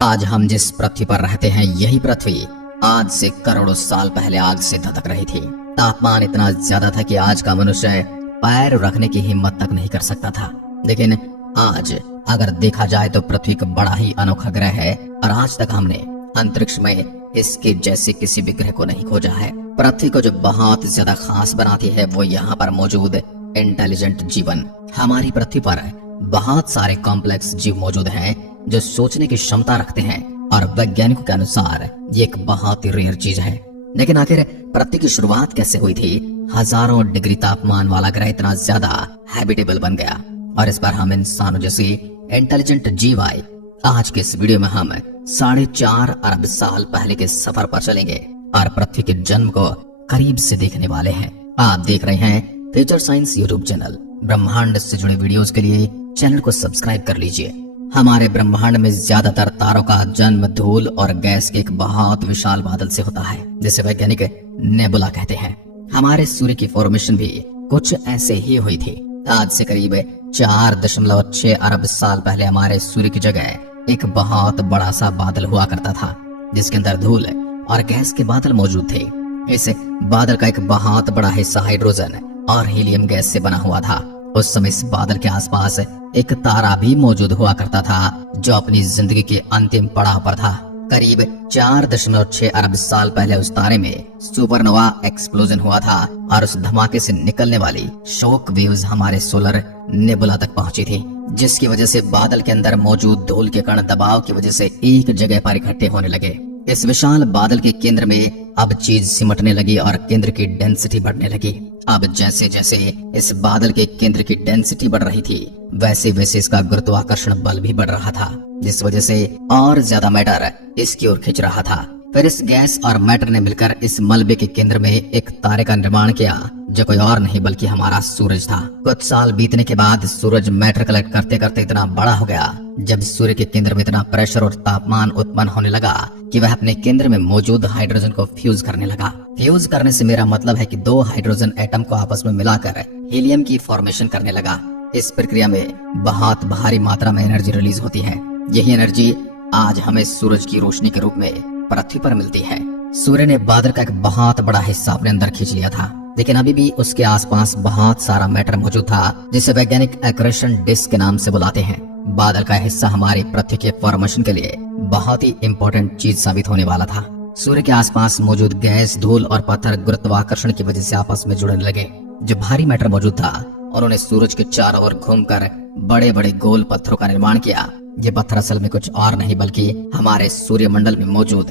आज हम जिस पृथ्वी पर रहते हैं यही पृथ्वी आज से करोड़ों साल पहले आग से धधक रही थी। तापमान इतना ज्यादा था कि आज का मनुष्य पैर रखने की हिम्मत तक नहीं कर सकता था। लेकिन आज अगर देखा जाए तो पृथ्वी का बड़ा ही अनोखा ग्रह है और आज तक हमने अंतरिक्ष में इसके जैसे किसी भी ग्रह को नहीं खोजा है। पृथ्वी को जो बहुत ज्यादा खास बनाती है वो यहाँ पर मौजूद इंटेलिजेंट जीवन। हमारी पृथ्वी पर बहुत सारे कॉम्प्लेक्स जीव मौजूद हैं जो सोचने की क्षमता रखते हैं और वैज्ञानिकों के अनुसार ये एक बहुत ही रेयर चीज है। लेकिन आखिर पृथ्वी की शुरुआत कैसे हुई थी? हजारों डिग्री तापमान वाला ग्रह इतना ज्यादा हैबिटेबल बन गया और इस पर हम इंसानों जैसे इंटेलिजेंट जीव आए। आज के इस वीडियो में हम 4.5 अरब साल पहले के सफर पर चलेंगे और पृथ्वी के जन्म को करीब से देखने वाले हैं। आप देख रहे हैं फ्यूचर साइंस यूट्यूब चैनल। ब्रह्मांड से जुड़े वीडियोस के लिए चैनल को सब्सक्राइब कर लीजिए। हमारे ब्रह्मांड में ज्यादातर तारों का जन्म धूल और गैस के एक बहुत विशाल बादल से होता है जिसे वैज्ञानिक नेबुला कहते हैं। हमारे सूर्य की फॉर्मेशन भी कुछ ऐसे ही हुई थी। आज से करीब 4.6 अरब साल पहले हमारे सूर्य की जगह एक बहुत बड़ा सा बादल हुआ करता था जिसके अंदर धूल और गैस के बादल मौजूद थे। इस बादल का एक बहुत बड़ा हिस्सा हाइड्रोजन और हीलियम गैस से बना हुआ था। उस समय इस बादल के आसपास एक तारा भी मौजूद हुआ करता था जो अपनी जिंदगी के अंतिम पड़ाव पर था। करीब 4.6 अरब साल पहले उस तारे में सुपरनोवा एक्सप्लोजन हुआ था और उस धमाके से निकलने वाली शॉक वेव्स हमारे सोलर नेबुला तक पहुंची थी, जिसकी वजह से बादल के अंदर मौजूद धूल के कण दबाव की वजह से एक जगह पर इकट्ठे होने लगे। इस विशाल बादल के केंद्र में अब चीज सिमटने लगी और केंद्र की डेंसिटी बढ़ने लगी। अब जैसे जैसे इस बादल के केंद्र की डेंसिटी बढ़ रही थी वैसे वैसे इसका गुरुत्वाकर्षण बल भी बढ़ रहा था, जिस वजह से और ज्यादा मैटर इसकी ओर खिंच रहा था। फिर इस गैस और मैटर ने मिलकर इस मलबे के केंद्र में एक तारे का निर्माण किया जो कोई और नहीं बल्कि हमारा सूरज था। कुछ साल बीतने के बाद सूरज मैटर कलेक्ट करते करते इतना बड़ा हो गया जब सूर्य के केंद्र में इतना प्रेशर और तापमान उत्पन्न होने लगा कि वह अपने केंद्र में मौजूद हाइड्रोजन को फ्यूज करने लगा। फ्यूज करने से मेरा मतलब है कि 2 हाइड्रोजन एटम को आपस में मिलाकर हीलियम की फॉर्मेशन करने लगा। इस प्रक्रिया में बहुत भारी मात्रा में एनर्जी रिलीज होती है। यही एनर्जी आज हमें सूरज की रोशनी के रूप में पृथ्वी पर मिलती है। सूर्य ने बादल का एक बहुत बड़ा हिस्सा अपने अंदर खींच लिया था, लेकिन अभी भी उसके आसपास बहुत सारा मैटर मौजूद था जिसे वैज्ञानिक एक्रेशन डिस्क के नाम से बुलाते हैं। बादल का हिस्सा हमारी पृथ्वी के फॉर्मेशन के लिए बहुत ही इंपॉर्टेंट चीज साबित होने वाला था। सूर्य के आसपास मौजूद गैस, धूल और पत्थर गुरुत्वाकर्षण की वजह से आपस में जुड़ने लगे। जो भारी मैटर मौजूद था उन्होंने सूरज के चारों ओर घूमकर बड़े बड़े गोल पत्थरों का निर्माण किया। ये पत्थर असल में कुछ और नहीं बल्कि हमारे सूर्यमंडल में मौजूद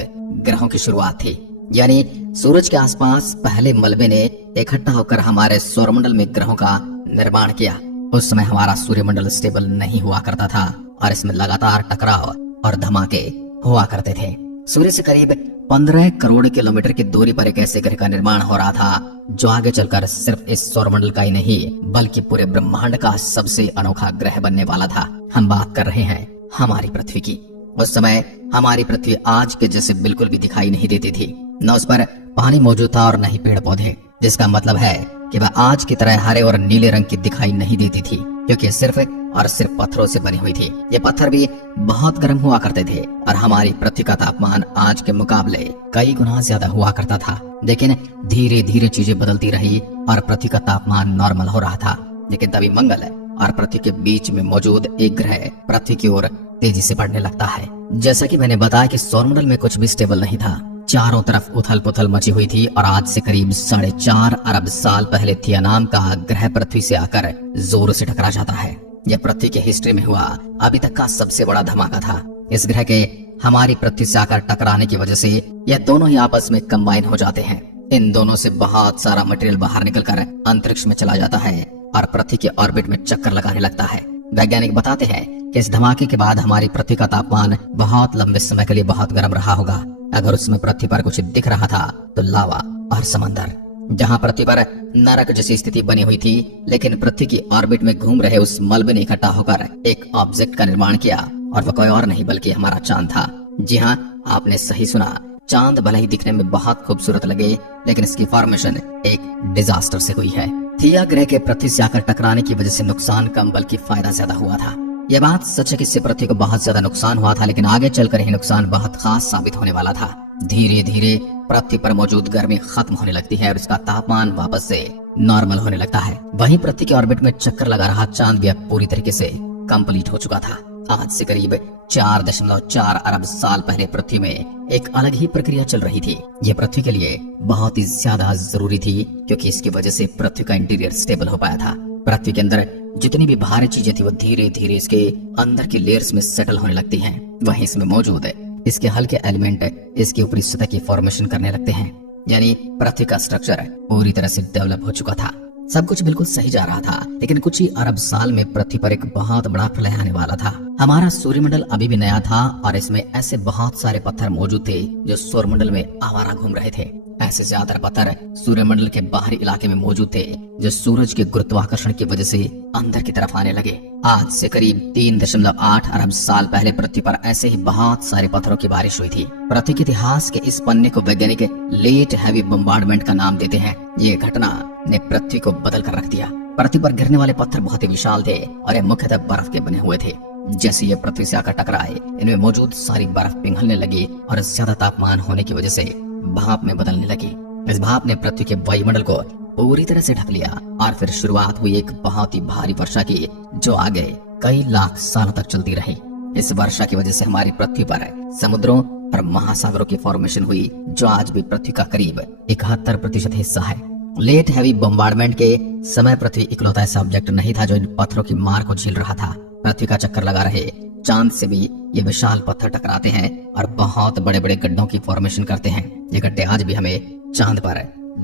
ग्रहों की शुरुआत थी। यानी सूरज के आसपास पहले मलबे ने इकट्ठा होकर हमारे सौरमंडल में ग्रहों का निर्माण किया। उस समय हमारा सूर्यमंडल स्टेबल नहीं हुआ करता था और इसमें लगातार टकराव और धमाके हुआ करते थे। सूर्य से करीब 15 करोड़ किलोमीटर की दूरी पर एक ऐसे ग्रह का निर्माण हो रहा था जो आगे चलकर सिर्फ इस सौरमंडल का ही नहीं बल्कि पूरे ब्रह्मांड का सबसे अनोखा ग्रह बनने वाला था। हम बात कर रहे हैं हमारी पृथ्वी की। उस समय हमारी पृथ्वी आज के जैसे बिल्कुल भी दिखाई नहीं देती थी। न उस पर पानी मौजूद था और न ही पेड़ पौधे, जिसका मतलब है कि वह आज की तरह हरे और नीले रंग की दिखाई नहीं देती थी क्योंकि सिर्फ और सिर्फ पत्थरों से बनी हुई थी। ये पत्थर भी बहुत गर्म हुआ करते थे और हमारी पृथ्वी का तापमान आज के मुकाबले कई गुना ज्यादा हुआ करता था। लेकिन धीरे धीरे चीजें बदलती रही और पृथ्वी का तापमान नॉर्मल हो रहा था। लेकिन तभी मंगल और पृथ्वी के बीच में मौजूद एक ग्रह पृथ्वी की ओर तेजी से बढ़ने लगता है। जैसा कि मैंने बताया कि सौरमंडल में कुछ भी स्टेबल नहीं था, चारों तरफ उथल पुथल मची हुई थी और आज से करीब 4.5 अरब साल पहले थिया नाम का ग्रह पृथ्वी से आकर जोर से टकरा जाता है। यह पृथ्वी के हिस्ट्री में हुआ अभी तक का सबसे बड़ा धमाका था। इस ग्रह के हमारी पृथ्वी से आकर टकराने की वजह से यह दोनों ही आपस में कंबाइन हो जाते हैं। इन दोनों से बहुत सारा मटेरियल बाहर निकलकर अंतरिक्ष में चला जाता है और पृथ्वी के ऑर्बिट में चक्कर लगाने लगता है। वैज्ञानिक बताते हैं कि इस धमाके के बाद हमारी पृथ्वी का तापमान बहुत लंबे समय के लिए बहुत गर्म रहा होगा। अगर उसमें पृथ्वी पर कुछ दिख रहा था तो लावा और समंदर। जहां पृथ्वी पर नरक जैसी स्थिति बनी हुई थी, लेकिन पृथ्वी की ऑर्बिट में घूम रहे उस मलबे ने इकट्ठा होकर एक ऑब्जेक्ट का निर्माण किया और वह कोई और नहीं बल्कि हमारा चांद था। जी हाँ, आपने सही सुना। चांद भले ही दिखने में बहुत खूबसूरत लगे लेकिन इसकी फॉर्मेशन एक डिजास्टर से हुई है। थिया ग्रह के पृथ्वी से आकर टकराने की वजह से नुकसान कम बल्कि फायदा ज्यादा हुआ था। यह बात सच है कि इससे पृथ्वी को बहुत ज्यादा नुकसान हुआ था, लेकिन आगे चलकर यह नुकसान बहुत खास साबित होने वाला था। धीरे धीरे पृथ्वी पर मौजूद गर्मी खत्म होने लगती है और इसका तापमान वापस से नॉर्मल होने लगता है। वहीं पृथ्वी के ऑर्बिट में चक्कर लगा रहा चांद भी अब पूरी तरीके से कंप्लीट हो चुका था। आज से करीब 4.4 अरब साल पहले पृथ्वी में एक अलग ही प्रक्रिया चल रही थी। यह पृथ्वी के लिए बहुत ही ज्यादा जरूरी थी, क्योंकि इसकी वजह से पृथ्वी का इंटीरियर स्टेबल हो पाया था। पृथ्वी के अंदर जितनी भी भारी चीजें थी वो धीरे धीरे इसके अंदर की लेयर्स में सेटल होने लगती हैं। वहीं इसमें मौजूद है इसके हल्के एलिमेंट इसकी ऊपरी सतह की फॉर्मेशन करने लगते हैं। यानी पृथ्वी का स्ट्रक्चर पूरी तरह से डेवलप हो चुका था। सब कुछ बिल्कुल सही जा रहा था, लेकिन कुछ ही अरब साल में पृथ्वी पर एक बहुत बड़ा प्रलय आने वाला था। हमारा सूर्यमंडल अभी भी नया था और इसमें ऐसे बहुत सारे पत्थर मौजूद थे जो सौरमंडल में आवारा घूम रहे थे। ऐसे ज्यादातर पत्थर सूर्यमंडल के बाहरी इलाके में मौजूद थे, जो सूरज के गुरुत्वाकर्षण की वजह से अंदर की तरफ आने लगे। आज से करीब 3.8 अरब साल पहले पृथ्वी पर ऐसे ही बहुत सारे पत्थरों की बारिश हुई थी। पृथ्वी के इतिहास के इस पन्ने को वैज्ञानिक लेट हैवी बम्बार्डमेंट का नाम देते हैं। ये घटना ने पृथ्वी को बदल कर रख दिया। पृथ्वी पर गिरने वाले पत्थर बहुत ही विशाल थे और ये मुख्यतः बर्फ के बने हुए थे। जैसे ये पृथ्वी से आकर टकराए, इनमें मौजूद सारी बर्फ पिघलने लगी और ज्यादा तापमान होने की वजह से भाप में बदलने लगी। इस भाप ने पृथ्वी के वायुमंडल को पूरी तरह से ढक लिया और फिर शुरुआत हुई एक बहुत ही भारी वर्षा की, जो आगे कई लाख सालों तक चलती रही। इस वर्षा की वजह से हमारी पृथ्वी पर समुद्रों और महासागरों की फॉर्मेशन हुई, जो आज भी पृथ्वी का करीब 71% हिस्सा है। लेट हैवी बम्बार्डमेंट के समय पृथ्वी इकलौता ऐसा ऑब्जेक्ट नहीं था जो इन पत्थरों की मार को झेल रहा था। पृथ्वी का चक्कर लगा रहे चांद से भी ये विशाल पत्थर टकराते हैं और बहुत बड़े बड़े गड्ढों की फॉर्मेशन करते हैं। ये गड्ढे आज भी हमें चांद पर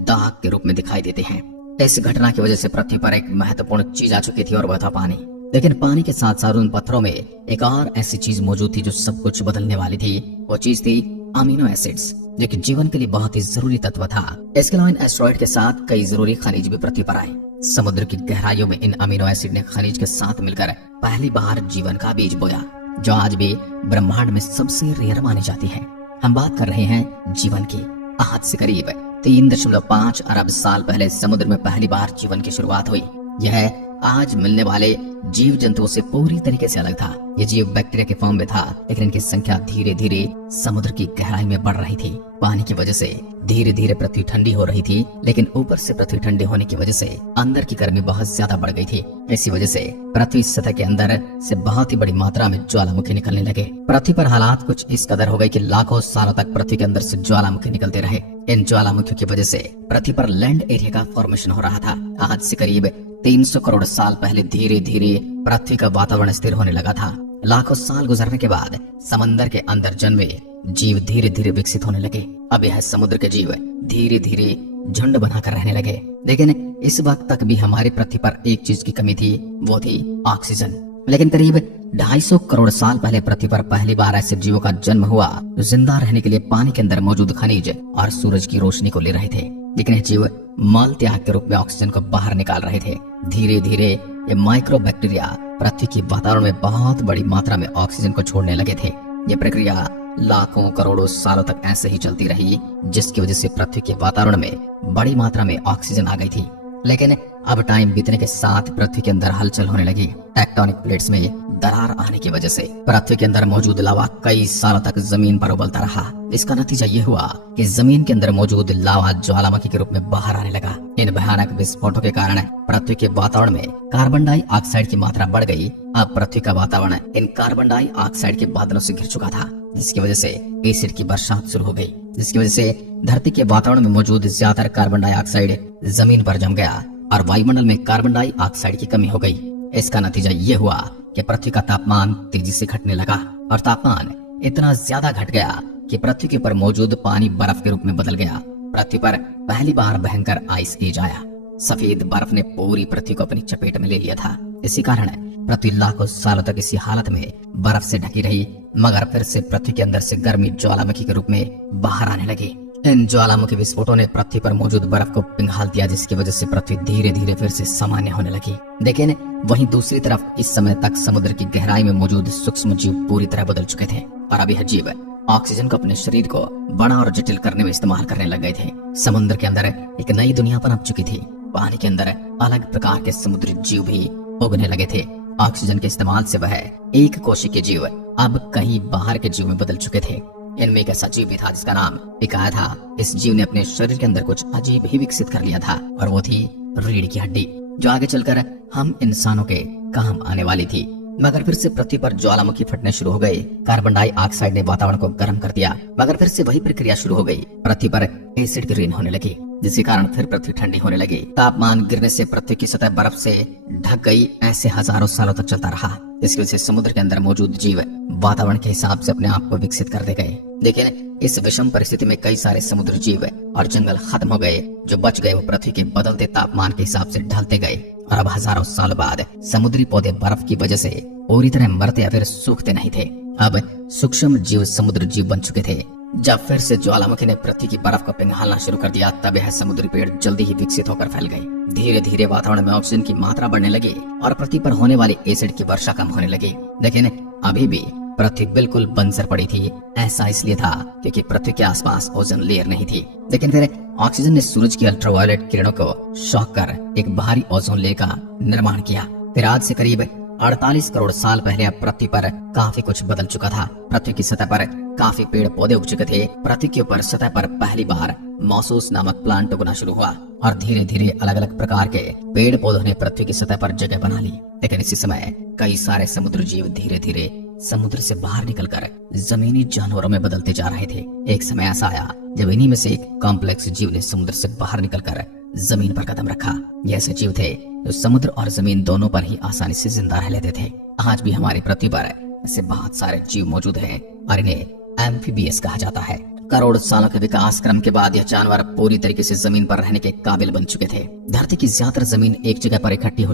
दाग के रूप में दिखाई देते हैं। इस घटना की वजह से पृथ्वी पर एक महत्वपूर्ण चीज आ चुकी थी और वह था पानी। लेकिन पानी के साथ साथ उन पत्थरों में एक और ऐसी चीज मौजूद थी जो सब कुछ बदलने वाली थी। वो चीज थी अमीनो एसिड्स, जो कि जीवन के लिए बहुत ही जरूरी तत्व था। इसके अलावा इन एस्टेरॉइड के साथ कई जरूरी खनिज भी पृथ्वी पर आए। समुद्र की गहराइयों में इन अमीनो एसिड ने खनिज के साथ मिलकर पहली बार जीवन का बीज बोया, जो आज भी ब्रह्मांड में सबसे रेयर मानी जाती है। हम बात कर रहे हैं जीवन की। आज से करीब 3.5 अरब साल पहले समुद्र में पहली बार जीवन की शुरुआत हुई। यह आज मिलने वाले जीव जंतुओं से पूरी तरीके से अलग था। ये जीव बैक्टीरिया के फॉर्म में था, लेकिन इनकी संख्या धीरे धीरे समुद्र की गहराई में बढ़ रही थी। पानी की वजह से धीरे धीरे पृथ्वी ठंडी हो रही थी, लेकिन ऊपर से पृथ्वी ठंडी होने की वजह से अंदर की गर्मी बहुत ज्यादा बढ़ गई थी। इसी वजह से पृथ्वी सतह के अंदर से बहुत ही बड़ी मात्रा में ज्वालामुखी निकलने लगे। पृथ्वी पर हालात कुछ इस कदर हो गए कि लाखों सालों तक पृथ्वी के अंदर से ज्वालामुखी निकलते रहे। इन ज्वालामुखियों की वजह से पृथ्वी पर लैंड एरिया का फॉर्मेशन हो रहा था। आज से करीब 300 करोड़ साल पहले धीरे धीरे पृथ्वी का वातावरण स्थिर होने लगा था। लाखों साल गुजरने के बाद समंदर के अंदर जन्मे जीव धीरे धीरे विकसित होने लगे। अब यह समुद्र के जीव धीरे धीरे झुंड बनाकर रहने लगे। लेकिन इस वक्त तक भी हमारी पृथ्वी पर एक चीज की कमी थी, वो थी ऑक्सीजन। लेकिन करीब 250 करोड़ साल पहले पृथ्वी पर पहली बार ऐसे जीवों का जन्म हुआ जो जिंदा रहने के लिए पानी के अंदर मौजूद खनिज और सूरज की रोशनी को ले रहे थे। लेकिन ये जीव मल त्याग के रूप में ऑक्सीजन को बाहर निकाल रहे थे। धीरे धीरे ये माइक्रो बैक्टीरिया पृथ्वी के वातावरण में बहुत बड़ी मात्रा में ऑक्सीजन को छोड़ने लगे थे। ये प्रक्रिया लाखों करोड़ों सालों तक ऐसे ही चलती रही, जिसकी वजह से पृथ्वी के वातावरण में बड़ी मात्रा में ऑक्सीजन आ गई थी। लेकिन अब टाइम बीतने के साथ पृथ्वी के अंदर हलचल होने लगी। टेक्टोनिक प्लेट्स में दरार आने की वजह से पृथ्वी के अंदर मौजूद लावा कई सालों तक जमीन पर उबलता रहा। इसका नतीजा ये हुआ कि जमीन के अंदर मौजूद लावा ज्वालामुखी के रूप में बाहर आने लगा। इन भयानक विस्फोटों के कारण पृथ्वी के वातावरण में कार्बन डाइऑक्साइड की मात्रा बढ़ गई। अब पृथ्वी का वातावरण इन कार्बन डाइऑक्साइड के बादलों से घिर चुका था, जिसकी वजह से एसिड की बरसात शुरू हो गई, जिसकी वजह से धरती के वातावरण में मौजूद ज्यादातर कार्बन डाइऑक्साइड जमीन पर जम गया और वायुमंडल में कार्बन डाइऑक्साइड की कमी हो गई। इसका नतीजा ये हुआ कि पृथ्वी का तापमान तेजी से घटने लगा और तापमान इतना ज्यादा घट गया कि पृथ्वी के ऊपर मौजूद पानी बर्फ के रूप में बदल गया। पृथ्वी पर पहली बार भयंकर आइस एज आया। सफेद बर्फ ने पूरी पृथ्वी को अपनी चपेट में ले लिया था। इसी कारण पृथ्वी लाखों सालों तक इसी हालत में बर्फ से ढकी रही, मगर फिर से पृथ्वी के अंदर से गर्मी ज्वालामुखी के रूप में बाहर आने लगी। इन ज्वालामुखी विस्फोटों ने पृथ्वी पर मौजूद बर्फ को पिघाल दिया, जिसकी वजह से पृथ्वी धीरे धीरे फिर से सामान्य होने लगी। लेकिन वहीं दूसरी तरफ इस समय तक समुद्र की गहराई में मौजूद सूक्ष्म जीव पूरी तरह बदल चुके थे और अब यह जीव ऑक्सीजन को अपने शरीर को बड़ा और जटिल करने में इस्तेमाल करने लग गए थे। समुद्र के अंदर एक नई दुनिया पनप चुकी थी। पानी के अंदर अलग प्रकार के समुद्री जीव भी उगने लगे थे। ऑक्सीजन के इस्तेमाल से वह एक कोशिकीय के जीव अब कहीं बाहर के जीव में बदल चुके थे। इनमें एक ऐसा जीव भी था जिसका नाम पिकाया था। इस जीव ने अपने शरीर के अंदर कुछ अजीब ही विकसित कर लिया था और वो थी रीढ़ की हड्डी, जो आगे चलकर हम इंसानों के काम आने वाली थी। मगर फिर से पृथ्वी पर ज्वालामुखी फटने शुरू हो गई। कार्बन डाइऑक्साइड ने वातावरण को गर्म कर दिया। मगर फिर से वही प्रक्रिया शुरू हो गई। पृथ्वी पर एसिड की रेन होने लगी, जिसके कारण फिर पृथ्वी ठंडी होने लगी। तापमान गिरने से पृथ्वी की सतह बर्फ से ढक गई। ऐसे हजारों सालों तक चलता रहा। इसकी वजह से समुद्र के अंदर मौजूद जीव वातावरण के हिसाब से अपने आप को विकसित करते गए। लेकिन इस विषम परिस्थिति में कई सारे समुद्र जीव और जंगल खत्म हो गए। जो बच गए वो पृथ्वी के बदलते तापमान के हिसाब से ढलते गए और अब हजारों साल बाद समुद्री पौधे बर्फ की वजह से पूरी तरह मरते या फिर सूखते नहीं थे। अब सूक्ष्म जीव समुद्र जीव बन चुके थे। जब फिर से ज्वालामुखी ने पृथ्वी की बर्फ को पिघलना शुरू कर दिया, तब यह समुद्री पेड़ जल्दी ही विकसित होकर फैल गए। धीरे धीरे वातावरण में ऑक्सीजन की मात्रा बढ़ने लगी और पृथ्वी पर होने वाली एसिड की वर्षा कम होने लगी। लेकिन अभी भी पृथ्वी बिल्कुल बंजर पड़ी थी। ऐसा इसलिए था क्योंकि पृथ्वी के आसपास ओजोन लेयर नहीं थी। लेकिन फिर ऑक्सीजन ने सूरज की अल्ट्रावायलेट किरणों को शॉक कर एक भारी ओजोन लेयर का निर्माण किया। फिर आज से करीब 48 करोड़ साल पहले अब पृथ्वी पर काफी कुछ बदल चुका था। पृथ्वी की सतह पर काफी पेड़ पौधे उग चुके थे। पृथ्वी के ऊपर सतह पर पहली बार मॉसूस नामक प्लांट उगना शुरू हुआ और धीरे धीरे अलग अलग प्रकार के पेड़ पौधों ने पृथ्वी की सतह पर जगह बना ली। लेकिन इसी समय कई सारे समुद्र जीव धीरे धीरे समुद्र से बाहर निकलकर जमीनी जानवरों में बदलते जा रहे थे। एक समय ऐसा आया जब इन्हीं में से एक कॉम्प्लेक्स जीव ने समुद्र से बाहर निकलकर जमीन पर कदम रखा। ये ऐसे जीव थे जो समुद्र और जमीन दोनों पर ही आसानी से जिंदा रह लेते थे। आज भी हमारी पृथ्वी पर ऐसे बहुत सारे जीव मौजूद हैं और इन्हें एम्फीबियस कहा जाता है। करोड़ सालों के विकास क्रम के बाद यह जानवर पूरी तरीके से जमीन पर रहने के काबिल बन चुके थे। धरती की ज्यादातर जमीन एक जगह पर इकट्ठी हो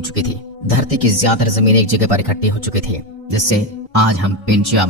चुकी थी। जिससे आज हम पेंजिया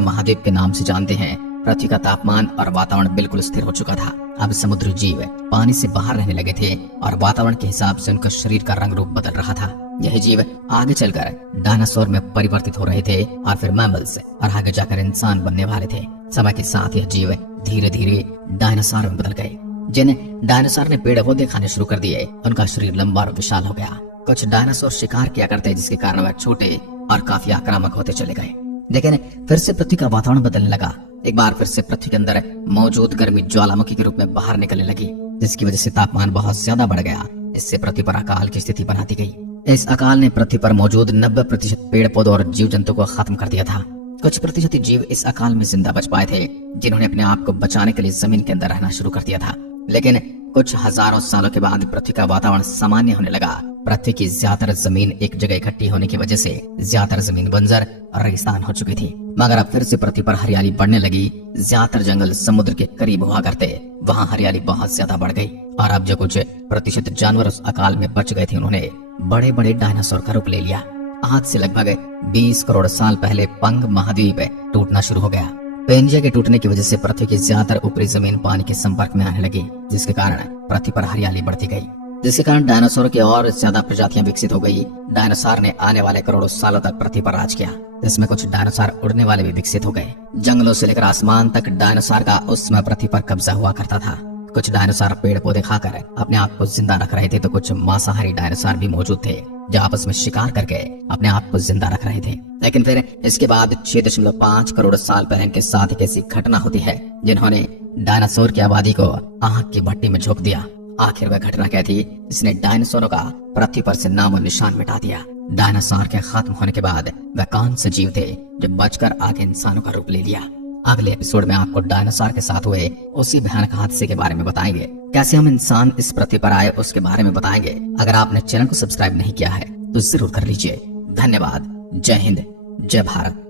महाद्वीप के नाम से जानते हैं। पृथ्वी का तापमान और वातावरण बिल्कुल स्थिर हो चुका था। अब समुद्री जीव पानी से बाहर रहने लगे थे और वातावरण के हिसाब से उनका शरीर का रंग रूप बदल रहा था। यही जीव आगे चलकर डायनासोर में परिवर्तित हो रहे थे और फिर मैमल्स और आगे जाकर इंसान बनने वाले थे। समय के साथ यह जीव धीरे धीरे डायनासोर में बदल गए। जिन डायनासोर ने पेड़ पौधे खाने शुरू कर दिए, उनका शरीर लंबा और विशाल हो गया। कुछ डायनासोर शिकार किया करते, जिसके कारण वह छोटे और काफी आक्रामक होते चले गए। लेकिन फिर से पृथ्वी का वातावरण बदलने लगा। एक बार फिर से पृथ्वी के अंदर मौजूद गर्मी ज्वालामुखी के रूप में बाहर निकलने लगी, जिसकी वजह से तापमान बहुत ज्यादा बढ़ गया। इससे पृथ्वी पर अकाल की स्थिति बना दी गई। इस अकाल ने पृथ्वी पर मौजूद 90% पेड़ पौधों और जीव जंतु को खत्म कर दिया था। कुछ प्रतिशत जीव इस अकाल में जिंदा बच पाए थे, जिन्होंने अपने आप को बचाने के लिए जमीन के अंदर रहना शुरू कर दिया था। लेकिन कुछ हजारों सालों के बाद पृथ्वी का वातावरण सामान्य होने लगा। पृथ्वी की ज्यादातर जमीन एक जगह इकट्ठी होने की वजह से ज्यादातर जमीन बंजर और रेगिस्तान हो चुकी थी। मगर अब फिर से पृथ्वी पर हरियाली बढ़ने लगी। ज्यादातर जंगल समुद्र के करीब हुआ करते, वहाँ हरियाली बहुत ज्यादा बढ़ गई। और अब जो कुछ प्रतिशत जानवर उस अकाल में बच गए थे, उन्होंने बड़े बड़े डायनासोर का रूप ले लिया। आज से लगभग 20 करोड़ साल पहले पंग महाद्वीप टूटना शुरू हो गया। पेंजिया के टूटने की वजह से पृथ्वी की ज्यादातर ऊपरी जमीन पानी के संपर्क में आने लगी, जिसके कारण पृथ्वी पर हरियाली बढ़ती गई, जिसके कारण डायनासोर की और ज्यादा प्रजातियां विकसित हो गई। डायनासोर ने आने वाले करोड़ों सालों तक पृथ्वी पर राज किया, जिसमें कुछ डायनासोर उड़ने वाले भी विकसित हो गए। जंगलों से लेकर आसमान तक डायनासोर का उस समय पृथ्वी पर कब्जा हुआ करता था। कुछ डायनासोर पेड़ पौधे खाकर अपने आप को जिंदा रख रहे थे, तो कुछ मांसाहारी डायनासोर भी मौजूद थे, जो आपस में शिकार करके अपने आप को जिंदा रख रहे थे। लेकिन फिर इसके बाद 6.5 करोड़ साल पहले इनके साथ एक ऐसी घटना होती है, जिन्होंने डायनासोर की आबादी को आग की भट्टी में झोंक दिया। आखिर वह घटना क्या थी जिसने डायनासोरों का पृथ्वी पर से नामो निशान मिटा दिया? डायनासोर के खत्म होने के बाद वह कौन से जीव थे जो बचकर आगे इंसानों का रूप ले लिया? अगले एपिसोड में आपको डायनासोर के साथ हुए उसी भयानक हादसे के बारे में बताएंगे। कैसे हम इंसान इस पृथ्वी पर आए उसके बारे में बताएंगे। अगर आपने चैनल को सब्सक्राइब नहीं किया है तो जरूर कर लीजिए। धन्यवाद। जय हिंद, जय भारत।